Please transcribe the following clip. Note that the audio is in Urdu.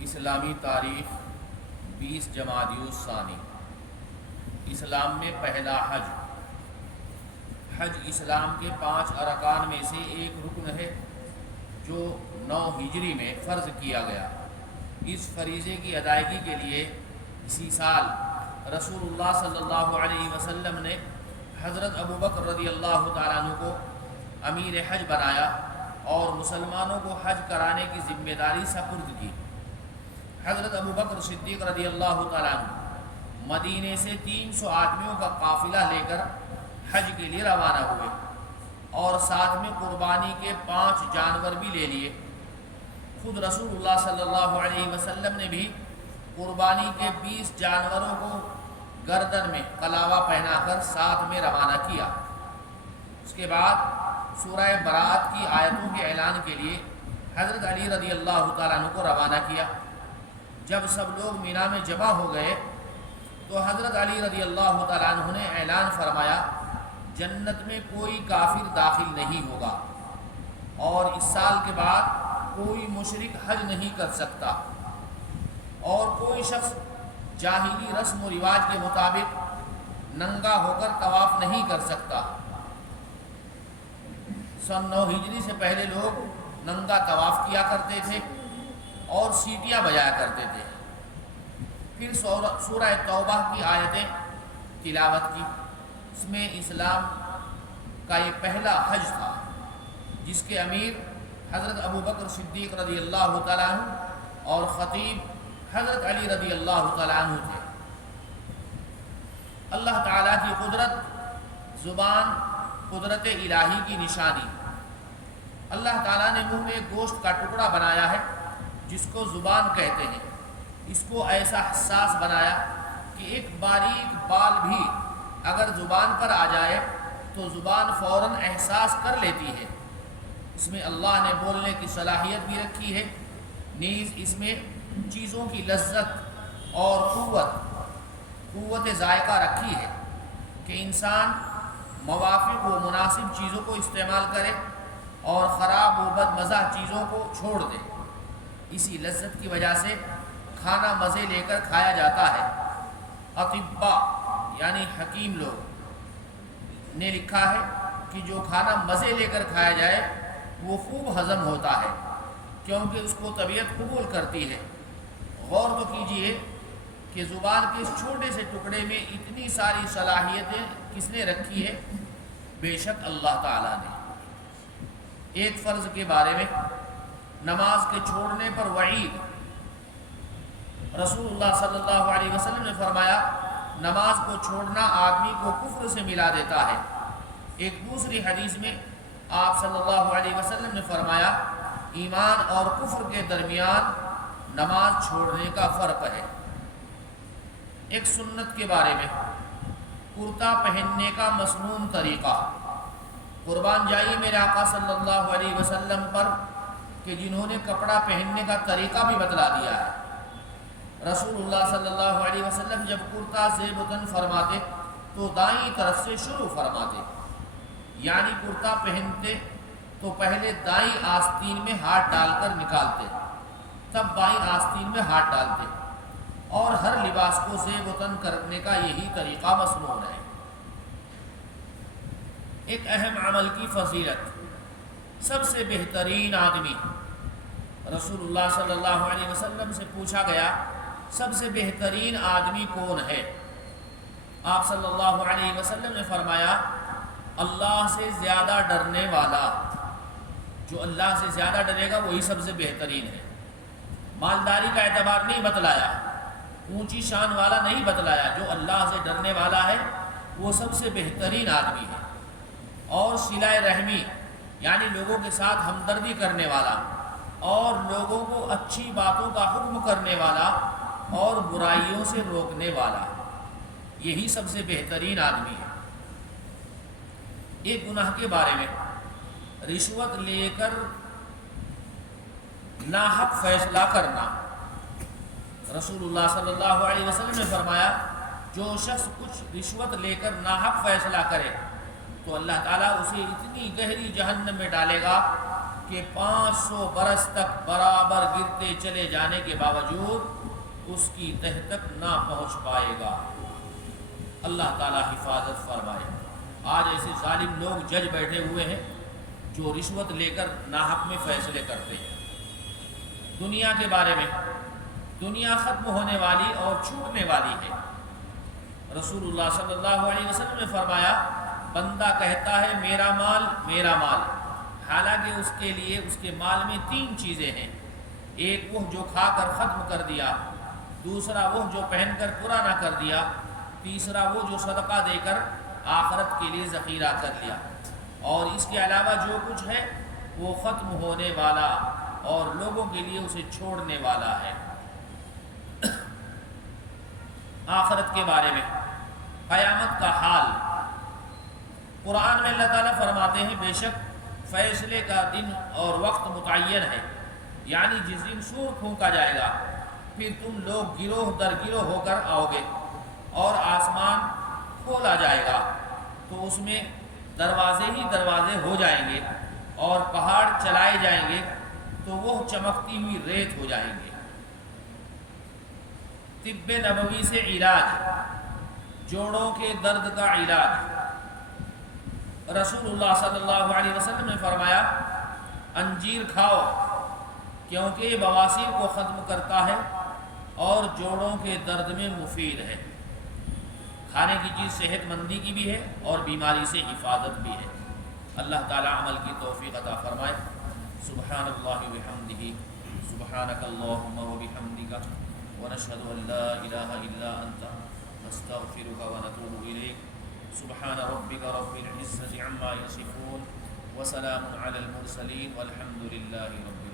اسلامی تاریخ 20 جمادی الثانی۔ اسلام میں پہلا حج۔ حج اسلام کے 5 ارکان میں سے ایک رکن ہے جو 9 ہجری میں فرض کیا گیا۔ اس فریضے کی ادائیگی کے لیے اسی سال رسول اللہ صلی اللہ علیہ وسلم نے حضرت ابو بکر رضی اللہ تعالیٰ عنہ کو امیر حج بنایا اور مسلمانوں کو حج کرانے کی ذمہ داری سپرد کی۔ حضرت ابو بکر صدیق رضی اللہ تعالیٰ عنہ مدینے سے 300 آدمیوں کا قافلہ لے کر حج کے لیے روانہ ہوئے اور ساتھ میں قربانی کے 5 جانور بھی لے لیے۔ خود رسول اللہ صلی اللہ علیہ وسلم نے بھی قربانی کے 20 جانوروں کو گردن میں کلاوہ پہنا کر ساتھ میں روانہ کیا۔ اس کے بعد سورہ برات کی آیتوں کے اعلان کے لیے حضرت علی رضی اللہ تعالیٰ عنہ کو روانہ کیا۔ جب سب لوگ مینا میں جمع ہو گئے تو حضرت علی رضی اللہ تعالیٰ عنہ نے اعلان فرمایا، جنت میں کوئی کافر داخل نہیں ہوگا اور اس سال کے بعد کوئی مشرک حج نہیں کر سکتا اور کوئی شخص جاہلی رسم و رواج کے مطابق ننگا ہو کر طواف نہیں کر سکتا۔ سن 9 ہجری سے پہلے لوگ ننگا طواف کیا کرتے تھے اور سیٹیاں بجایا کرتے تھے۔ پھر سورہ توبہ کی آیتیں تلاوت کی۔ اس میں اسلام کا یہ پہلا حج تھا جس کے امیر حضرت ابو بکر صدیق رضی اللہ تعالیٰ عنہ اور خطیب حضرت علی رضی اللہ تعالیٰ عنہ تھے۔ اللہ تعالیٰ کی قدرت، زبان قدرت الہی کی نشانی۔ اللہ تعالیٰ نے منہ میں گوشت کا ٹکڑا بنایا ہے جس کو زبان کہتے ہیں۔ اس کو ایسا حساس بنایا کہ ایک باریک بال بھی اگر زبان پر آ جائے تو زبان فوراً احساس کر لیتی ہے۔ اس میں اللہ نے بولنے کی صلاحیت بھی رکھی ہے، نیز اس میں چیزوں کی لذت اور قوت ذائقہ رکھی ہے کہ انسان موافق و مناسب چیزوں کو استعمال کرے اور خراب و بد مزہ چیزوں کو چھوڑ دے۔ اسی لذت کی وجہ سے کھانا مزے لے کر کھایا جاتا ہے۔ اطباء یعنی حکیم لوگ نے لکھا ہے کہ جو کھانا مزے لے کر کھایا جائے وہ خوب ہضم ہوتا ہے کیونکہ اس کو طبیعت قبول کرتی ہے۔ غور تو کیجئے کہ زبان کے اس چھوٹے سے ٹکڑے میں اتنی ساری صلاحیتیں کس نے رکھی ہے؟ بے شک اللہ تعالیٰ نے۔ ایک فرض کے بارے میں نماز کے چھوڑنے پر وعید۔ رسول اللہ صلی اللہ علیہ وسلم نے فرمایا، نماز کو چھوڑنا آدمی کو کفر سے ملا دیتا ہے۔ ایک دوسری حدیث میں آپ صلی اللہ علیہ وسلم نے فرمایا، ایمان اور کفر کے درمیان نماز چھوڑنے کا فرق ہے۔ ایک سنت کے بارے میں کرتا پہننے کا مسنون طریقہ۔ قربان جائیے میرے آقا صلی اللہ علیہ وسلم پر کہ جنہوں نے کپڑا پہننے کا طریقہ بھی بتلا دیا ہے۔ رسول اللہ صلی اللہ علیہ وسلم جب کرتا زیب تن فرماتے تو دائیں طرف سے شروع فرماتے، یعنی کرتا پہنتے تو پہلے دائیں آستین میں ہاتھ ڈال کر نکالتے، تب بائیں آستین میں ہاتھ ڈالتے، اور ہر لباس کو زیب تن کرنے کا یہی طریقہ مسنون ہے۔ ایک اہم عمل کی فضیلت۔ سب سے بہترین آدمی، رسول اللہ صلی اللہ علیہ وسلم سے پوچھا گیا سب سے بہترین آدمی کون ہے؟ آپ صلی اللہ علیہ وسلم نے فرمایا، اللہ سے زیادہ ڈرنے والا۔ جو اللہ سے زیادہ ڈرے گا وہی سب سے بہترین ہے۔ مالداری کا اعتبار نہیں بتلایا، اونچی شان والا نہیں بتلایا، جو اللہ سے ڈرنے والا ہے وہ سب سے بہترین آدمی ہے۔ اور صلہ رحمی یعنی لوگوں کے ساتھ ہمدردی کرنے والا اور لوگوں کو اچھی باتوں کا حکم کرنے والا اور برائیوں سے روکنے والا، یہی سب سے بہترین آدمی ہے۔ ایک گناہ کے بارے میں رشوت لے کر ناحق فیصلہ کرنا۔ رسول اللہ صلی اللہ علیہ وسلم نے فرمایا، جو شخص کچھ رشوت لے کر ناحق فیصلہ کرے تو اللہ تعالیٰ اسے اتنی گہری جہنم میں ڈالے گا کہ 500 برس تک برابر گرتے چلے جانے کے باوجود اس کی تہ تک نہ پہنچ پائے گا۔ اللہ تعالیٰ حفاظت فرمائے۔ آج ایسے ظالم لوگ جج بیٹھے ہوئے ہیں جو رشوت لے کر ناحق میں فیصلے کرتے ہیں دنیا کے بارے میں۔ دنیا ختم ہونے والی اور چھوٹنے والی ہے۔ رسول اللہ صلی اللہ علیہ وسلم نے فرمایا، بندہ کہتا ہے میرا مال میرا مال، حالانکہ اس کے لیے اس کے مال میں 3 چیزیں ہیں۔ ایک وہ جو کھا کر ختم کر دیا، دوسرا وہ جو پہن کر پورا نہ کر دیا، تیسرا وہ جو صدقہ دے کر آخرت کے لیے ذخیرہ کر لیا۔ اور اس کے علاوہ جو کچھ ہے وہ ختم ہونے والا اور لوگوں کے لیے اسے چھوڑنے والا ہے۔ آخرت کے بارے میں، قیامت کا حال، قرآن میں اللہ تعالیٰ فرماتے ہیں بے شک فیصلے کا دن اور وقت متعین ہے، یعنی جس دن سور پھونکا جائے گا، پھر تم لوگ گروہ در گروہ ہو کر آؤ گے اور آسمان کھولا جائے گا تو اس میں دروازے ہی دروازے ہو جائیں گے اور پہاڑ چلائے جائیں گے تو وہ چمکتی ہوئی ریت ہو جائیں گے۔ طب نبوی سے علاج، جوڑوں کے درد کا علاج۔ رسول اللہ صلی اللہ علیہ وسلم نے فرمایا، انجیر کھاؤ کیونکہ یہ بواسیر کو ختم کرتا ہے اور جوڑوں کے درد میں مفید ہے۔ کھانے کی چیز صحت مندی کی بھی ہے اور بیماری سے حفاظت بھی ہے۔ اللہ تعالی عمل کی توفیق عطا فرمائے۔ سبحان اللہ وبحمدہ، سبحانک اللہم وبحمدک، ونشہد ان لا الہ الا انت، نستغفرک ونتوب الیک۔ سبحان ربک رب العزة عما یصفون، وسلام علی المرسلین، والحمد للہ رب